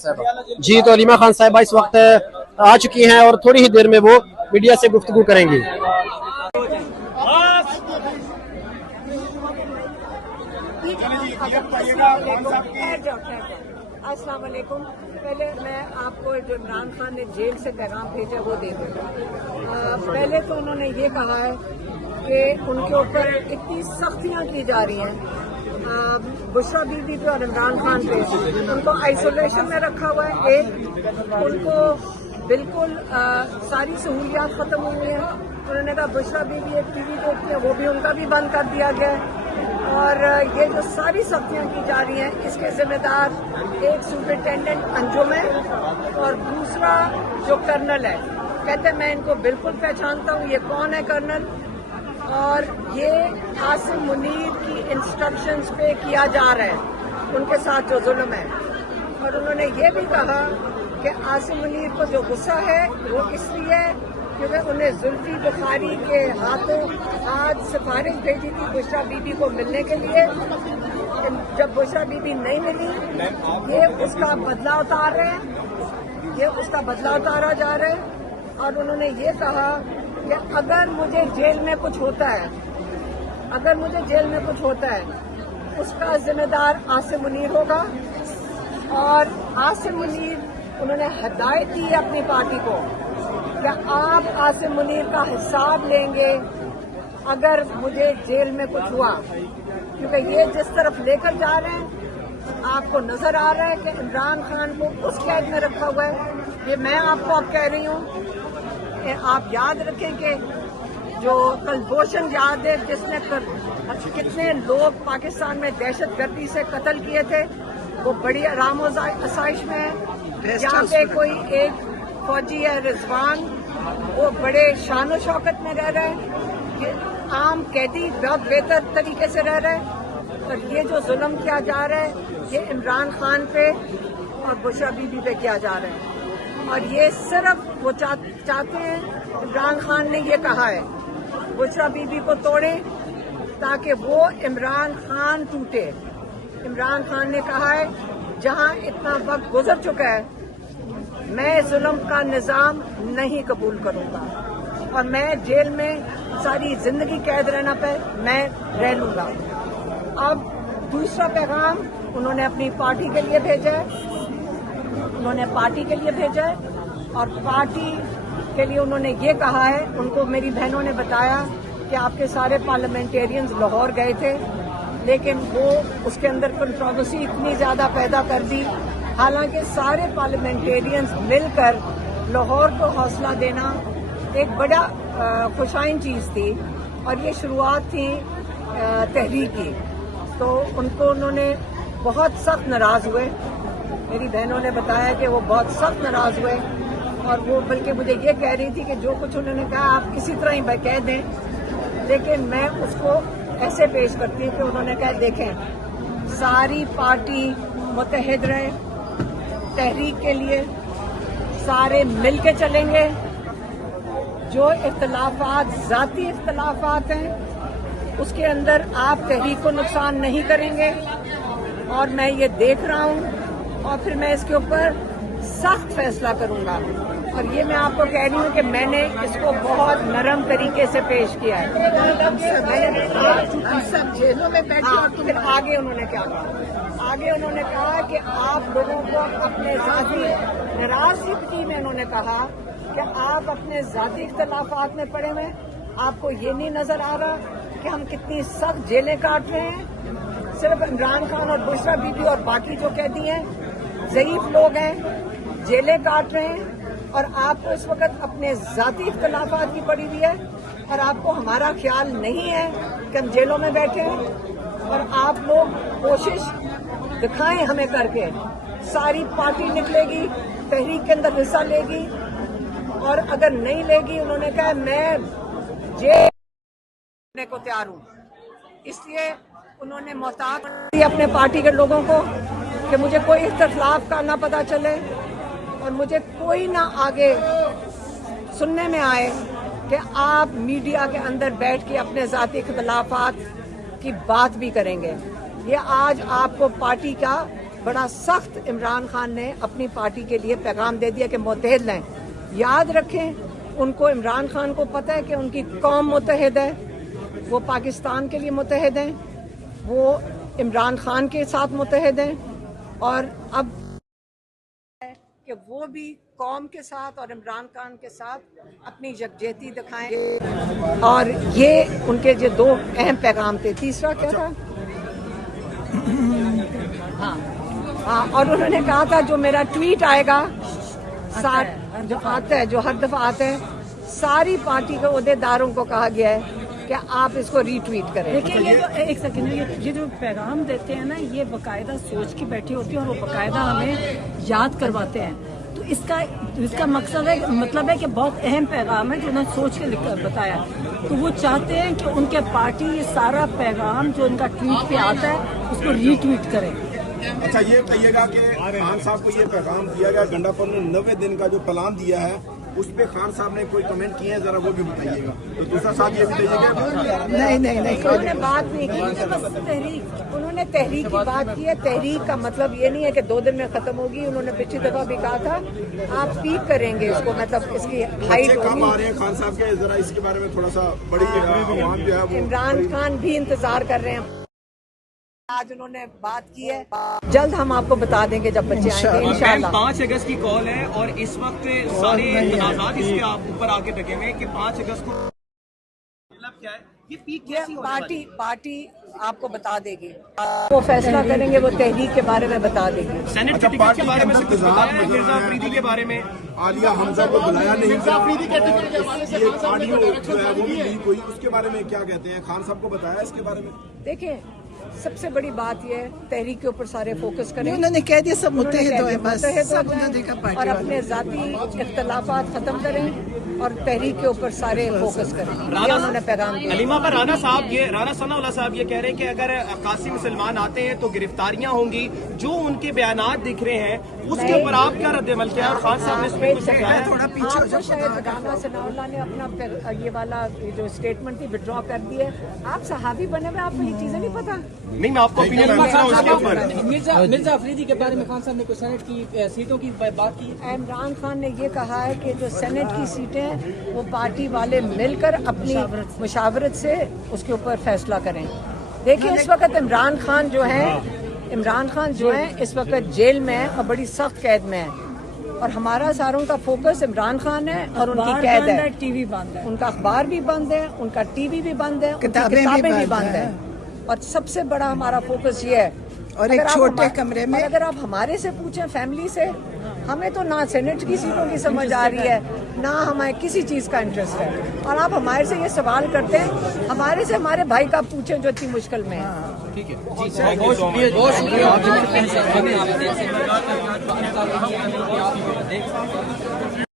साहबा। जी, तो अलीमा खान साहिबा इस वक्त आ चुकी हैं और थोड़ी ही देर में वो मीडिया से गुफ्तगू करेंगी। अस्सलाम वालेकुम। पहले मैं आपको जो इमरान खान ने जेल से पैगाम भेजा वो दे दूँ। पहले तो उन्होंने ये कहा है कि उनके ऊपर इतनी सख्तियां की जा रही हैं बुशरा बीबी पे और इमरान खान पे। उनको आइसोलेशन में रखा हुआ है। उनको बिल्कुल सारी सहूलियात खत्म हुई हैं। उन्होंने कहा बुशरा बीबी एक टीवी देखती है, वो भी उनका भी बंद कर दिया गया है। और ये जो सारी सख्तियां की जा रही हैं इसके जिम्मेदार एक सुपरिटेंडेंट अंजुम है और दूसरा जो कर्नल है। कहते हैं मैं इनको बिल्कुल पहचानता हूँ, ये कौन है कर्नल, और ये आसिम मुनीर की इंस्ट्रक्शंस पे किया जा रहा है उनके साथ जो जुल्म है। और उन्होंने ये भी कहा कि आसिम मुनीर को जो गुस्सा है वो इसलिए क्योंकि उन्हें जुल्फी बुखारी के हाथों आज सिफारिश भेजी थी बुशरा बीबी को मिलने के लिए। जब बुशरा बीबी नहीं मिली ये उसका बदला उतार रहे हैं, ये उसका बदला उतारा जा रहा है। और उन्होंने ये कहा कि अगर मुझे जेल में कुछ होता है, अगर मुझे जेल में कुछ होता है उसका जिम्मेदार आसिम मुनीर होगा। और आसिम मुनीर उन्होंने हिदायत दी है अपनी पार्टी को कि आप आसिम मुनीर का हिसाब लेंगे अगर मुझे जेल में कुछ हुआ, क्योंकि ये जिस तरफ लेकर जा रहे हैं आपको नजर आ रहा है कि इमरान खान को उस कैद में रखा हुआ है। ये मैं आपको अब कह रही हूँ। आप याद रखें कि जो कलभूषण यादव जिसने कितने लोग पाकिस्तान में दहशतगर्दी से कत्ल किए थे वो बड़ी आराम आसाइश में है। यहाँ पे कोई एक फौजी है रिजवान, वो बड़े शान शौकत में रह रहे हैं। ये आम कैदी बहुत बेहतर तरीके से रह रहे हैं। और ये जो जुल्म किया जा रहा है ये इमरान खान पे और बुशरा बीबी पे किया जा रहा है। और ये सिर्फ वो चाहते हैं, इमरान खान ने ये कहा है बुशरा बीबी को तोड़े ताकि वो इमरान खान टूटे। इमरान खान ने कहा है जहां इतना वक्त गुजर चुका है मैं जुल्म का निजाम नहीं कबूल करूंगा और मैं जेल में सारी जिंदगी कैद रहना पे मैं रह लूंगा। अब दूसरा पैगाम उन्होंने अपनी पार्टी के लिए भेजा है, उन्होंने पार्टी के लिए भेजा है। और पार्टी के लिए उन्होंने ये कहा है, उनको मेरी बहनों ने बताया कि आपके सारे पार्लियामेंटेरियंस लाहौर गए थे लेकिन वो उसके अंदर कंट्रोवर्सी इतनी ज्यादा पैदा कर दी। हालांकि सारे पार्लियामेंटेरियंस मिलकर लाहौर को हौसला देना एक बड़ा खुशाइन चीज थी और ये शुरुआत थी तहरीक की। तो उन्होंने बहुत सख्त नाराज हुए। मेरी बहनों ने बताया कि वो बहुत सख्त नाराज हुए और वो बल्कि मुझे ये कह रही थी कि जो कुछ उन्होंने कहा आप किसी तरह ही कह दें, लेकिन मैं उसको ऐसे पेश करती हूँ कि उन्होंने कहा देखें सारी पार्टी मुत्तहिद रहे तहरीक के लिए, सारे मिल के चलेंगे। जो इख्तलाफात ज़ाती इख्तलाफात हैं उसके अंदर आप तहरीक को नुकसान नहीं करेंगे और मैं ये देख रहा हूँ और फिर मैं इसके ऊपर सख्त फैसला करूंगा। और ये मैं आपको कह रही हूँ कि मैंने इसको बहुत नरम तरीके से पेश किया है। सब जेलों में बैठे और फिर आगे उन्होंने क्या कहा, आगे उन्होंने कहा कि आप लोगों को अपने जाती नाराजगी में उन्होंने कहा कि आप अपने जाती इख्तलाफात में पड़े हुए, आपको ये नहीं नजर आ रहा कि हम कितनी सख्त जेलें काट रहे हैं। सिर्फ इमरान खान और बुशरा बीबी और बाकी जो कैदी हैं ज़ईफ लोग हैं, जेलें काट रहे हैं और आपको इस वक्त अपने जाती इख्तलाफात की पड़ी हुई है और आपको हमारा ख्याल नहीं है कि हम जेलों में बैठे हैं। और आप लोग कोशिश दिखाएं हमें करके, सारी पार्टी निकलेगी, तहरीक के अंदर हिस्सा लेगी और अगर नहीं लेगी उन्होंने कहा मैं जेल को तैयार हूँ। इसलिए उन्होंने मोहतात दी अपने पार्टी के लोगों को कि मुझे कोई इख्तिलाफ का ना पता चले और मुझे कोई ना आगे सुनने में आए कि आप मीडिया के अंदर बैठ के अपने ज़ाती इख्तिलाफात की बात भी करेंगे। ये आज आपको पार्टी का बड़ा सख्त इमरान खान ने अपनी पार्टी के लिए पैगाम दे दिया कि मुत्तहिद रहें। याद रखें, उनको इमरान खान को पता है कि उनकी कौम मुत्तहिद है, वो पाकिस्तान के लिए मुत्तहिद हैं, वो इमरान खान के साथ मुत्तहिद हैं, और अब कि वो भी कौम के साथ और इमरान खान के साथ अपनी यकजहती दिखाएं। और ये उनके जो दो अहम पैगाम थे। तीसरा क्या था? हाँ, और उन्होंने कहा था जो मेरा ट्वीट आएगा जो आता है, जो हर दफा आता है, सारी पार्टी के ओहदेदारों को कहा गया है कि आप इसको रीट्वीट करें। देखिए, ये जो एक सेकंड, ये जो पैगाम देते हैं ना, ये बाकायदा सोच की बैठी होती है और वो बाकायदा हमें याद करवाते हैं। तो इसका मकसद है, मतलब है कि बहुत अहम पैगाम है जो उन्होंने सोच के बताया। तो वो चाहते हैं कि उनके पार्टी ये सारा पैगाम जो उनका ट्वीट पे आता है उसको रीट्वीट करें। अच्छा, ये कहिएगा कि खान साहब को ये पैगाम दिया गया, गंडापुर ने 90 दिन का जो प्लान दिया है उस पे खान साहब ने कोई कमेंट किए हैं, जरा वो भी बताइएगा। तो दूसरा साहब ये बताइएगा। नहीं, उन्होंने बात नहीं की, उन्होंने तहरीक की बात की है। तहरीक का मतलब ये नहीं है कि 2 दिन में खत्म होगी। उन्होंने पिछली दफा भी कहा था आप पीक करेंगे इसको, मतलब इसकी हाइट कब आ रहे हैं खान साहब के, जरा इसके बारे में थोड़ा सा बड़ी आवाम जो है वो। इमरान खान भी इंतजार कर रहे हैं। आज उन्होंने बात की है, जल्द हम आपको बता देंगे जब बच्चे आएंगे इंशाल्लाह। 5 अगस्त की कॉल है और इस वक्त सारे तनाज़ात इसके आप ऊपर आके लगे हुए हैं कि 5 अगस्त को मतलब क्या है, ये पीक कैसी होने वाली है? पार्टी आपको बता देगी, वो फैसला करेंगे, वो तहरीक के बारे में बता देगी। सेनेट के टिकट के बारे में से कुछ बताया है? मिर्जा अफरीदी के बारे में, आलिया हमजा को बुलाया नहीं, ये ऑडियो जो है वो भी लीक हुई, उसके बारे में क्या कहते हैं? खान साहब को बताया इसके बारे में? देखिए, सबसे बड़ी बात यह है तहरीक के ऊपर सारे फोकस करें। उन्होंने कह दिया सब मुत्तहिद हो, बस सब और अपने जाती इख्तलाफात खत्म करें और तहरीक के ऊपर सारे फोकस करें। उन्होंने पैगाम दिया। अलीमा पर राना सनाउल्लाह साहब ये कह रहे हैं कि अगर अक्कासी मुसलमान आते हैं तो गिरफ्तारियां होंगी, जो उनके बयानात दिख रहे हैं उसके ऊपर आप क्या रद्द-ए-अमल किया? और खान साहब ने इसमें कुछ कहा है? थोड़ा पीछे हो जाओ। शायद राना सनाउल्लाह ने अपना ये वाला जो स्टेटमेंट थी विड्रॉ कर दी है। आप सहाबी बने हुए, आपको ये चीजें नहीं पता। नहीं, मैं आपको ओपिनियन पूछ रहा हूँ उसके ऊपर। मिर्जा अफरीदी के बारे में खान साहब ने कुछ सेनेट की सीटों की बात की। इमरान खान ने ये कहा है कि जो सेनेट की सीटें वो पार्टी वाले मिलकर अपनी मुशावरत से उसके ऊपर फैसला करें। देखिए, इस वक्त इमरान खान जो है इस वक्त जेल में है और बड़ी सख्त कैद में है, और हमारा सारों का फोकस इमरान खान है और उनकी कैद है। टीवी बंद है, उनका अखबार भी बंद है, उनका टीवी भी बंद है, किताबें भी बंद है। और सबसे बड़ा हमारा फोकस ये है, और एक छोटे कमरे में। अगर आप हमारे से पूछें, फैमिली से, हमें तो ना सेनेट की सीटों की समझ आ रही है, ना हमें किसी चीज का इंटरेस्ट है। और आप हमारे से ये सवाल करते हैं, हमारे से हमारे भाई का पूछें जो इतनी मुश्किल में है। ठीक है, बहुत शुक्रिया।